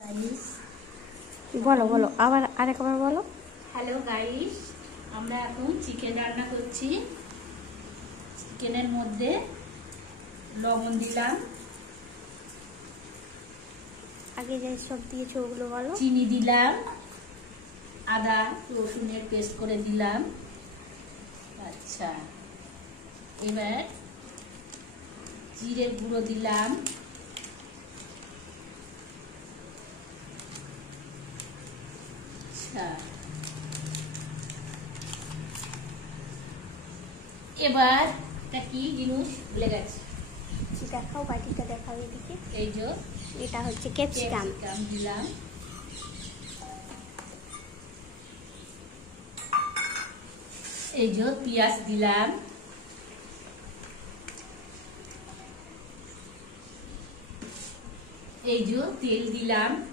Guys, বলো বলো আবার আরেকবার বলো। হ্যালো গাইস, আমরা এখন চিকেন রান্না করছি। চিকেনের মধ্যে লবণ দিলাম, আগে যে সব দিয়েছো ওগুলো বলো। চিনি দিলাম, আদা রসুনের পেস্ট করে দিলাম। আচ্ছা, এবার জিরের গুঁড়ো দিলাম, আচ্ছা এবার এটা কি জিনিস ভুলে গেছি। দেখাও, বাটিটা দেখাও এদিকে। এই যে এটা হচ্ছে ক্যাপসিকাম। ক্যাপসিকাম দিলাম, এই যে পেঁয়াজ দিলাম, এই যে তেল দিলাম।